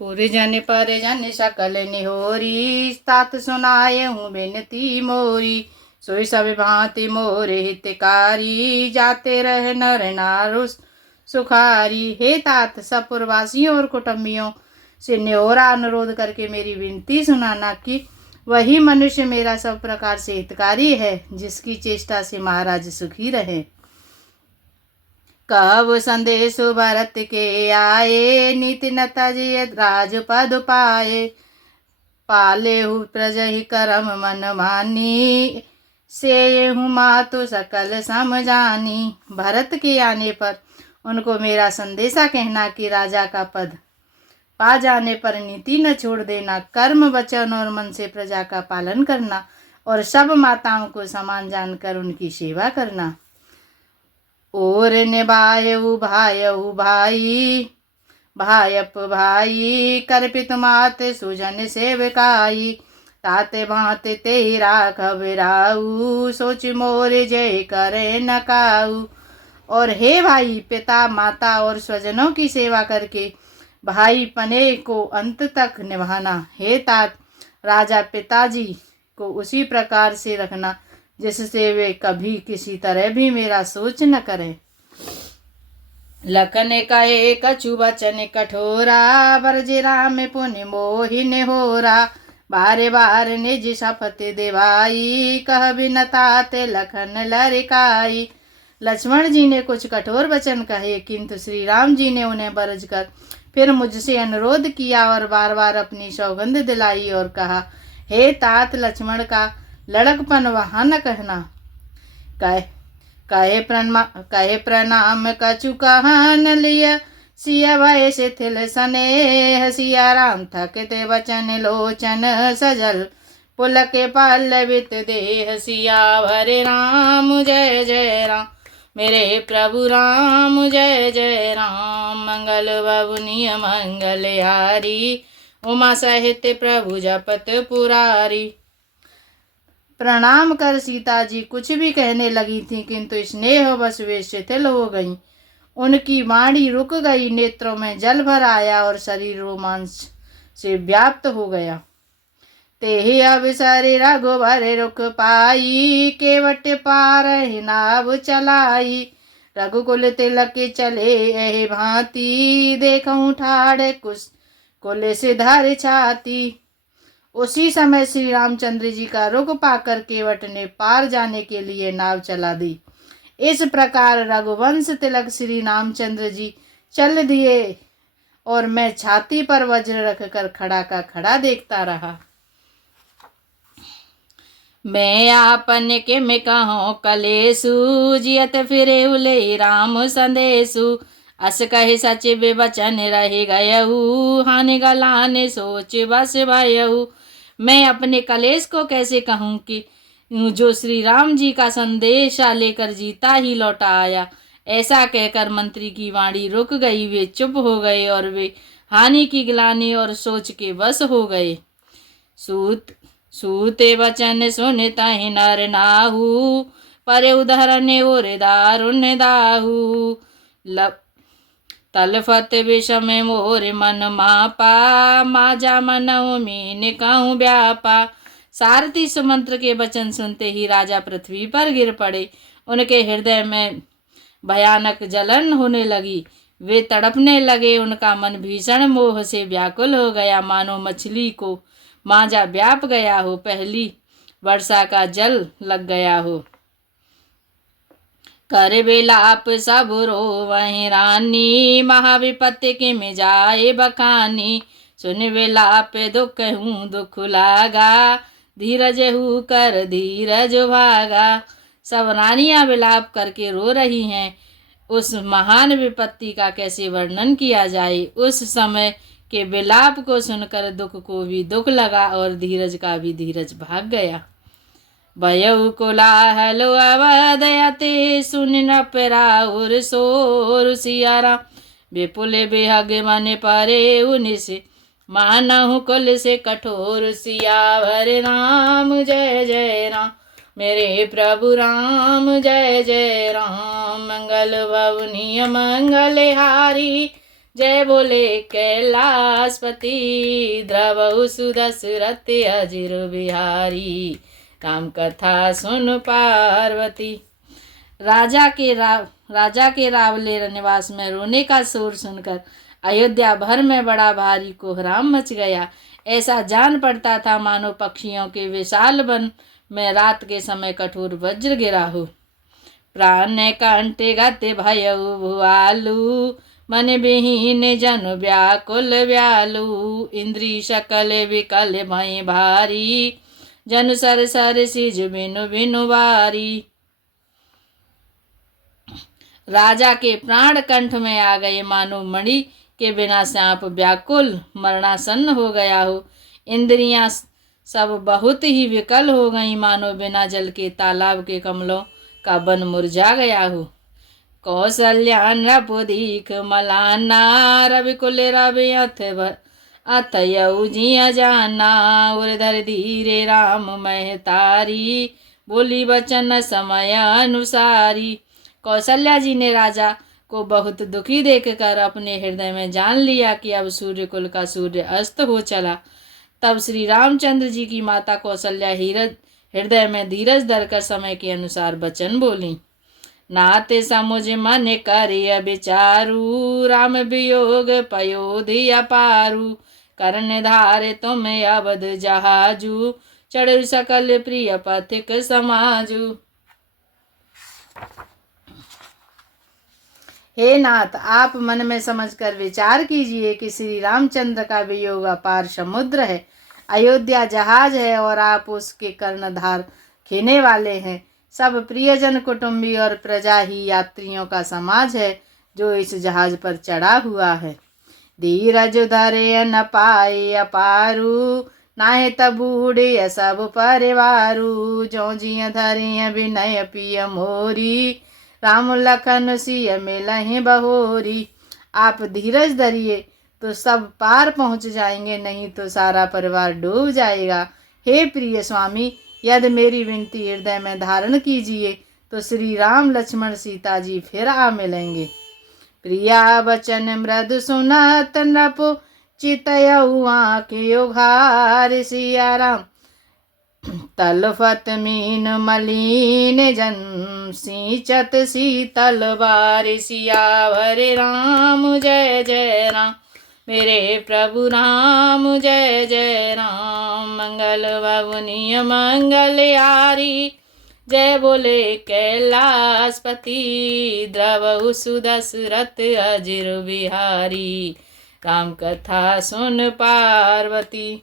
पुरजन परजन सकल निहोरी, तात सुनाए हूँ बिनती मोरी। सोई सब भांति मोर हितकारी, जाते रह नर नारु सुखारी। हे तात, सब पुरवासियों और कुटुंबियों से न्योरा अनुरोध करके मेरी विनती सुनाना कि वही मनुष्य मेरा सब प्रकार से हितकारी है, जिसकी चेष्टा से महाराज सुखी रहे। कब संदेश भरत के आए, नीति न तजिय राजपद पाए। पाले हु प्रजहि करम मन मानी, से हूँ मातु सकल समझानी। भरत के आने पर उनको मेरा संदेशा कहना कि राजा का पद पा जाने पर नीति न छोड़ देना, कर्म वचन और मन से प्रजा का पालन करना और सब माताओं को समान जानकर उनकी सेवा करना। और निभायऊ भायऊ भाई, भायप भाई, कर्पित मात सुजन सेवकाई। ताते भांति ते राघव राऊ, सोच मोर जय करे न काऊ। और हे भाई, पिता माता और स्वजनों की सेवा करके भाई पने को अंत तक निभाना। हे तात, राजा पिताजी को उसी प्रकार से रखना जिससे वे कभी किसी तरह भी मेरा सोच न करें। लखन कहे कछु वचन कठोरा, बरजे राम पुनि मोहि होरा। बारे बार निज शपथ दिवाई, कह बिन तात लखन लरिकाई। लक्ष्मण जी ने कुछ कठोर वचन कहे, किंतु श्री राम जी ने उन्हें बरज कर फिर मुझसे अनुरोध किया और बार बार अपनी सौगंध दिलाई और कहा, हे तात, लक्ष्मण का लड़कपन वहां न कहना। कहे प्रणाम कछु कहन लिया, सिया भय शिथिल स्नेह। सिया राम थकते वचन लोचन सजल, पुलक पल्लवित देह। सिया भरे राम जय जय राम, मेरे प्रभु राम जय जय राम। मंगल भवनीय मंगल हारी, उमा सहित प्रभु जपत पुरारी। प्रणाम कर सीता जी कुछ भी कहने लगी थी, किंतु स्नेह बस वे शिथिल हो गईं। उनकी वाणी रुक गई, नेत्रों में जल भर आया और शरीर रोमांच से व्याप्त हो गया। तेहि अवसर रघुबर रुख पाई, केवट पार नाव चलाई। रघुकुल तिलक चले एहि भांति, देखूं ठाड़ कुश कुल सिधर छाती। उसी समय श्री रामचंद्र जी का रुख पाकर केवट ने पार जाने के लिए नाव चला दी। इस प्रकार रघुवंश तिलक श्री रामचंद्र जी चल दिए और मैं छाती पर वज्र रखकर खड़ा का खड़ा देखता रहा। मैं आपन के में कहूँ कलेसु, जियत फिरे उले राम संदेशु। अस कहे सच बेवचन रह गयहु, हानि गलाने सोच बस भयहु। मैं अपने कलेश को कैसे कहूँ कि जो श्री राम जी का संदेशा लेकर जीता ही लौटा आया। ऐसा कहकर मंत्री की वाणी रुक गई, वे चुप हो गए और वे हानि की गिलानी और सोच के बस हो गए। सूते वचन सुनता ही नर नाहू, पर उधरन और दारुण दाहू। तलफत विषम मोर मन मापा, माजा मनऊ मीन कहूँ व्यापा। सारथी सुमंत्र के वचन सुनते ही राजा पृथ्वी पर गिर पड़े। उनके हृदय में भयानक जलन होने लगी, वे तड़पने लगे। उनका मन भीषण मोह से व्याकुल हो गया, मानो मछली को मांजा व्याप गया हो, पहली वर्षा का जल लग गया हो। कर बेलाप सब रो वहीं रानी, महाविपत्ति के में जाए बखानी। सुन बेलाप दुख हूँ दुख लागा, धीरज हूँ कर धीरज भागा। सब रानियां विलाप करके रो रही हैं। उस महान विपत्ति का कैसे वर्णन किया जाए। उस समय के विलाप को सुनकर दुख को भी दुख लगा और धीरज का भी धीरज भाग गया। भयउ कोलाहल अवदयते, सुन नपराउर सोर। सिया राम विपुल बेहग मन परे उनिसे, मानहु कुल से कठोर। सिया भरे राम जय जय राम, मेरे प्रभु राम जय जय राम। मंगल भवनीय मंगल हारी, जय बोले कैलाशपति द्रवहु सुदशरथ अजिर बिहारी। राम कथा सुन पार्वती। राजा के रावले निवास में रोने का शोर सुनकर अयोध्या भर में बड़ा भारी कोहराम मच गया। ऐसा जान पड़ता था मानो पक्षियों के विशाल वन में रात के समय कठोर वज्र गिरा हो। प्राण कंठे गते भयउ भुआलु मन बिहीन जन व्याकुल व्यालु। इंद्री सकल विकल भय भारी जन सर सर सिज बिनु बिनु बारी। राजा के प्राण कंठ में आ गए, मानो मणि के बिना सांप व्याकुल मरणासन्न हो गया हो। इंद्रियां सब बहुत ही विकल हो गई, मानो बिना जल के तालाब के कमलों का वन मुरझा गया हो। कौशल्या नपुदीक मलाना रविकुल रवि अथयऊ जिया जाना। उर्धर धीरे राम महतारी बोली वचन समय अनुसारी। कौशल्या जी ने राजा को बहुत दुखी देखकर अपने हृदय में जान लिया कि अब सूर्य कुल का सूर्य अस्त हो चला। तब श्री रामचंद्र जी की माता कौशल्या हृदय में धीरज धरकर समय के अनुसार वचन बोली। नाते समुझ मन करिय विचारू राम वियोग पयोधि अपारू। कर्ण धारे तुम अवध जहाजू चढ़ सकल प्रिय पथिक समाजू। हे नाथ, आप मन में समझकर विचार कीजिए कि श्री रामचंद्र का वियोग अपार समुद्र है, अयोध्या जहाज है और आप उसके कर्णधार खेने वाले हैं। सब प्रियजन कुटुंबी और प्रजा ही यात्रियों का समाज है जो इस जहाज पर चढ़ा हुआ है। धीरज धरे न पाए अपारू नाहे तबूढ़े सब परिवारू। जो जिय धरे विनय पिय मोरी राम लखन सिय मिलहि बहोरी। आप धीरज धरिए तो सब पार पहुंच जाएंगे, नहीं तो सारा परिवार डूब जाएगा। हे प्रिय स्वामी, यदि मेरी विनती हृदय में धारण कीजिए तो श्री राम लक्ष्मण सीता जी फिर आ मिलेंगे। प्रिया वचन मृदु सुनत नपो चितयउ आँखें उघार। सिया राम तलफत मीन मलिन जन सिंचत शीतल बार। सियावर राम जय जय राम मेरे प्रभु राम जय जय राम। मंगल भवनीय मंगल यारी जय बोले कैलाशपति द्रवहु सुदशरथ अजिर बिहारी। राम कथा सुन पार्वती।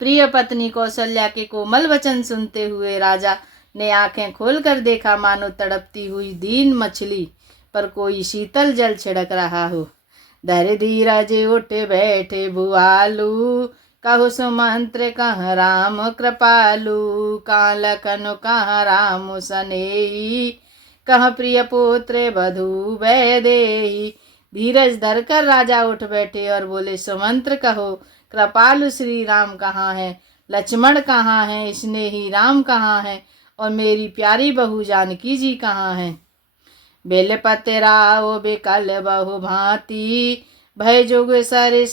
प्रिय पत्नी कौशल्या के कोमल वचन सुनते हुए राजा ने आंखें खोलकर देखा, मानो तड़पती हुई दीन मछली पर कोई शीतल जल छिड़क रहा हो। धर धीरज उठ बैठे भुआलू कहु सुमंत्र कह राम कृपालु। कहाँ लखन कहाँ राम सनेही कहाँ प्रिय पुत्र बधू वैदेही। धीरज धरकर राजा उठ बैठे और बोले, सुमंत्र कहो, कृपालु श्री राम कहाँ है, लक्ष्मण कहाँ है, स्नेही राम कहाँ है और मेरी प्यारी बहू जानकी जी कहाँ है। बेलपते राव बेकल बहु भांति भय जुग सरिस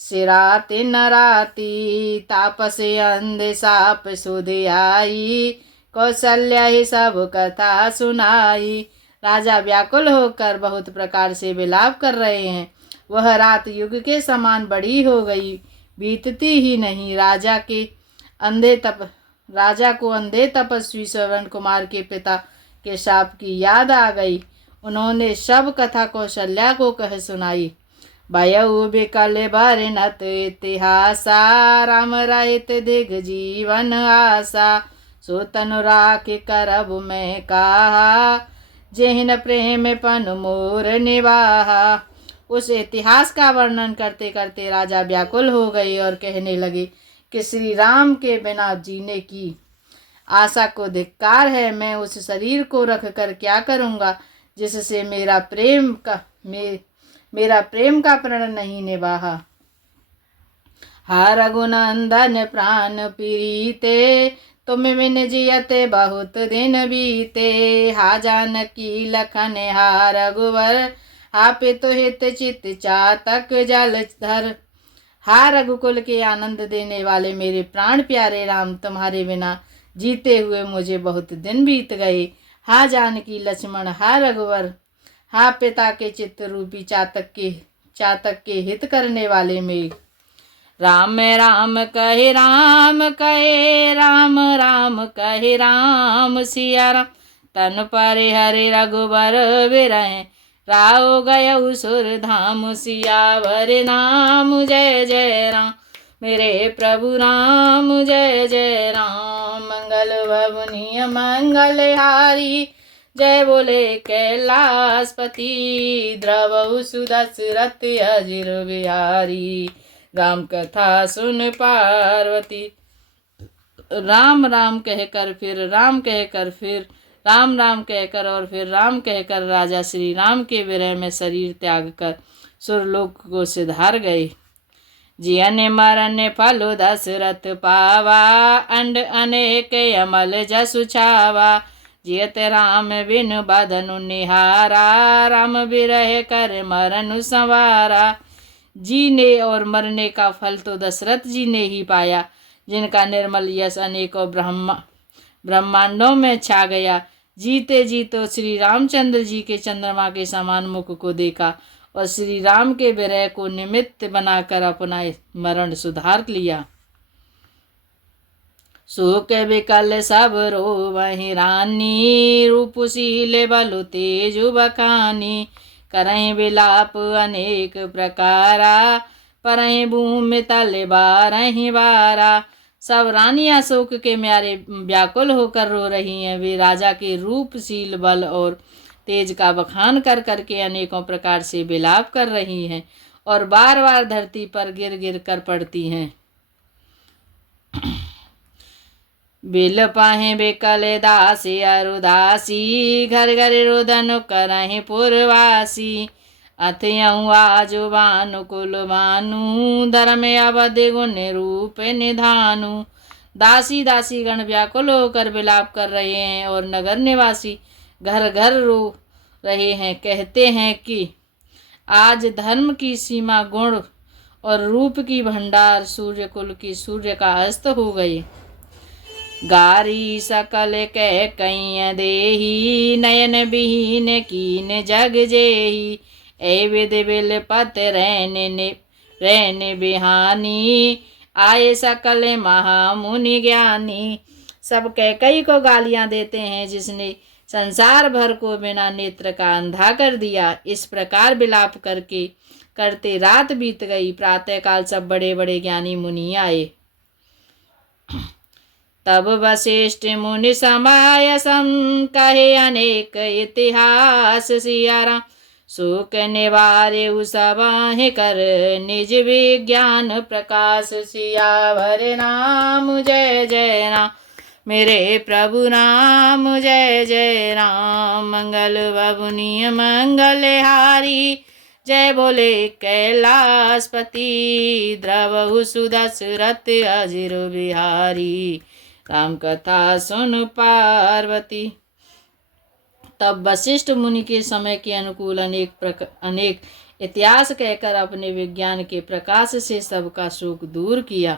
सिराते नराती। तापसे अंधे साप सुधि आई कौशल्या ही सब कथा सुनाई। राजा व्याकुल होकर बहुत प्रकार से विलाप कर रहे हैं। वह रात युग के समान बड़ी हो गई, बीतती ही नहीं। राजा को अंधे तपस्वी श्रवण कुमार के पिता के शाप की याद आ गई। उन्होंने सब कथा कौशल्या को कह सुनाई। भयउ बिकल भरनत इतिहासा राम रहित दिग जीवन आशा। सो तनु राख करब मैं कहा जेहिन प्रेम पन मोर निवाहा। उस इतिहास का वर्णन करते करते राजा व्याकुल हो गए और कहने लगे कि श्री राम के बिना जीने की आशा को धिक्कार है। मैं उस शरीर को रख कर क्या करूँगा जिससे मेरा प्रेम का प्रण नहीं निभाहा। हा रघुनंदन प्राण प्रीते तुम बिन जियते बहुत दिन बीते। हा जानकी लखन हा रघुवर आपे तो हित चित चातक जल धर। हा रघुकुल के आनंद देने वाले मेरे प्राण प्यारे राम, तुम्हारे बिना जीते हुए मुझे बहुत दिन बीत गए। हा जानकी लक्ष्मण हा रघुवर, हा पिता के चित्त रूपी चातक के हित करने वाले में। राम राम कहे राम कहे राम राम कहे राम, सिया राम तन पर हरे रघुबर विरह राव गय सुर धाम। सियावर नाम जय जय राम, मेरे प्रभु राम जय जय राम। मंगल भवनीय मंगल हारी, जय बोले कैलाशपति। द्रवहु सुदशरथ अजिर बिहारी, राम कथा सुन पार्वती। राम राम कहकर फिर राम कहकर फिर राम राम कहकर और फिर राम कहकर राजा श्री राम के विरह में शरीर त्याग कर सुरलोक को सिधार गए। जियन मरन फलो दशरथ पावा, अंड अनेक अमल जसु छावा। जियत राम बिन बदनु निहारा, राम विरह कर मरनु संवारा। जीने और मरने का फल तो दशरथ जी ने ही पाया, जिनका निर्मल यश अनेकों ब्रह्मांडों में छा गया। जीते जी तो श्री रामचंद्र जी के चंद्रमा के समान मुख को देखा और श्री राम के विरह को निमित्त बनाकर अपना मरण सुधार लिया। सुख विकल सब रो वही रानी, रूपशील बलु तेजु बखानी। करहीं विलाप अनेक प्रकारा, परहीं भूमि तल बारहीं बारा। सब रानियां शोक के मारे व्याकुल होकर रो रही हैं। वे राजा के रूपशील बल और तेज का बखान कर करके अनेकों प्रकार से विलाप कर रही हैं और बार बार धरती पर गिर गिर कर पड़ती हैं। बिल पाहे बेकल दासी अरुदासी, घर घर रुदन करहि पुरवासी। अथयऊ आजु बानु कुल बानु, धर्म अवध गुण रूप निधानु। दासी दासी गण व्याकुल होकर विलाप कर रहे हैं और नगर निवासी घर घर रो रहे हैं। कहते हैं कि आज धर्म की सीमा, गुण और रूप की भंडार, सूर्य कुल की सूर्य का अस्त हो गई। गारी सकल कह कई देही, नयन बिहीन कीन जग जेही। ए विद बिल पत रहने बिहानी, आए सकल महामुनि ज्ञानी। सब कैकई को गालियां देते हैं, जिसने संसार भर को बिना नेत्र का अंधा कर दिया। इस प्रकार विलाप करते रात बीत गई। प्रातःकाल सब बड़े बड़े ज्ञानी मुनि आए। तब वशिष्ठ मुनि समाय सम, कहे अनेक इतिहास। सिया राम शोक निवारे उसबाहे कर, निज विज्ञान प्रकाश। सियावर नाम जय जय राम, मेरे प्रभु राम जय जय राम। मंगल भवनीय मंगल हारी, जय बोले कैलाशपति। द्रवहु सुदशरथ अजिर बिहारी, राम कथा सुन पार्वती। तब वशिष्ठ मुनि के समय के अनुकूल अनेक इतिहास कहकर अपने विज्ञान के प्रकाश से सबका शोक दूर किया।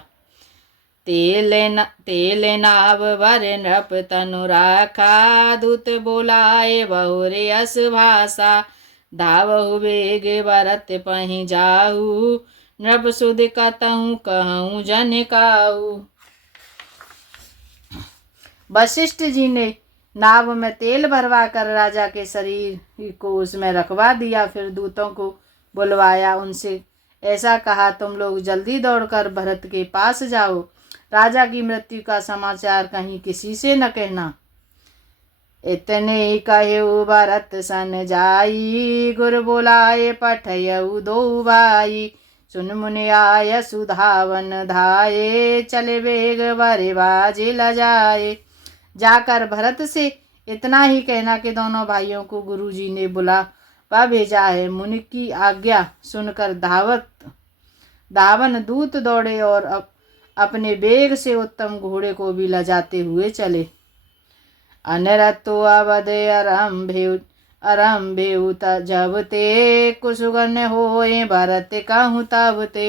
तेल नाव वर नृप तनु राखा, दूत बोलाए बहुरे अस भाषा। धावहु वेग भरत पहि जाहु, नृप सुध कतहु कहूँ जन काहू। वशिष्ठ जी ने नाव में तेल भरवा कर राजा के शरीर को उसमें रखवा दिया। फिर दूतों को बुलवाया, उनसे ऐसा कहा, तुम लोग जल्दी दौड़कर भरत के पास जाओ। राजा की मृत्यु का समाचार कहीं किसी से न कहना। इतने ही कहे भरत सन जाई, गुर बोलाए पठयऊ दो भाई। सुन मुनि आय सुधावन धाये, चले बेग बरे बाजे ल जाकर भरत से इतना ही कहना कि दोनों भाइयों को गुरुजी ने बुलावा भेजा है। मुनि की आज्ञा सुनकर धावन दूत दौड़े और अपने बेग से उत्तम घोड़े को भी लजाते हुए चले। अनरतो अवध अरम्भेउ जब ते कुसुगन होए भरत कहूँ तब ते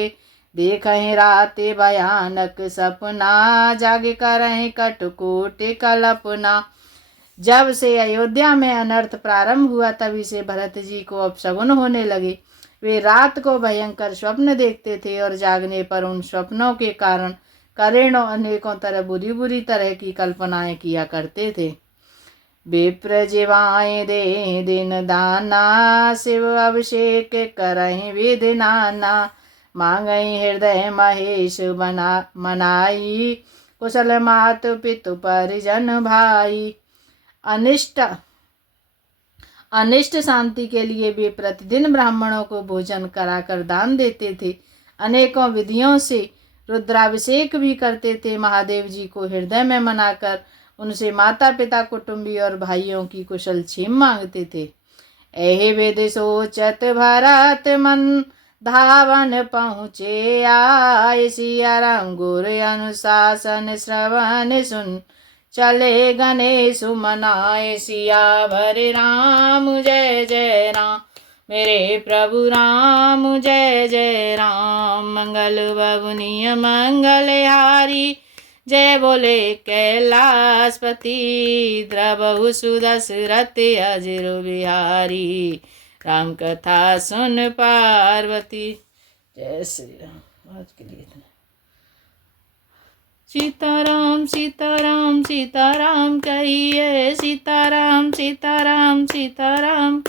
देखहि राते भयानक सपना जाग करहि कटकोट कल्पना। जब से अयोध्या में अनर्थ प्रारंभ हुआ तभी से भरत जी को अपशगुन होने लगे। वे रात को भयंकर स्वप्न देखते थे और जागने पर उन स्वप्नों के कारण करोड़ों अनेकों तरह बुरी बुरी तरह की कल्पनाएं किया करते थे। विप्र जिवाएं दे दिन दाना शिव अभिषेक करहि विधि नाना मांगई हृदय महेश मनाई कुशल मातु पितु परिजन भाई। अनिष्ट शांति के लिए वे प्रतिदिन ब्राह्मणों को भोजन कराकर दान देते थे। अनेकों विधियों से रुद्राभिषेक भी करते थे। महादेव जी को हृदय में मनाकर उनसे माता पिता कुटुंबी और भाइयों की कुशल क्षेम मांगते थे। एहि विधि सोचत भरत मन धावन पहुँचे आए सिया राम गुर अनुशासन श्रवण सुन चले गणेश मनाए सियावर राम जय जय राम मेरे प्रभु राम जय जय राम। मंगल बबुनिय मंगलहारी जय बोले कैलाशपति द्रवहु सुदशरथ अजिर बिहारी राम कथा सुन पार्वती। जय श्री राम। आज के लिए सीताराम सीताराम सीताराम कहिए सीताराम सीताराम सीताराम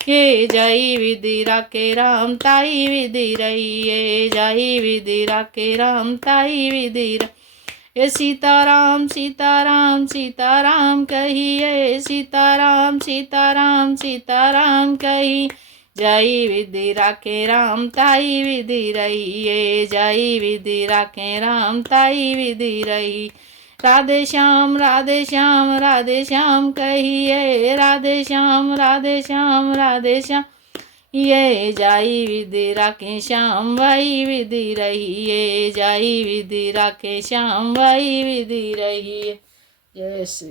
ये जाई विधि राखे राम ताई विधि रहिए जाई विधि राखे राम ताई विधि रहिए सीताराम सीताराम सीताराम कहिए सीताराम सीताराम सीताराम कही जाई विधि राखे राम ताई विधि रहिए जाई विधि राखे राम ताई विधि रही। राधे श्याम राधे श्याम राधे श्याम कहिए राधे श्याम राधे श्याम राधे श्याम ये जाई विधि राखे श्याम वही विधि रहिए जाई विधि राखे श्याम वही विधि रहिए। जय श्री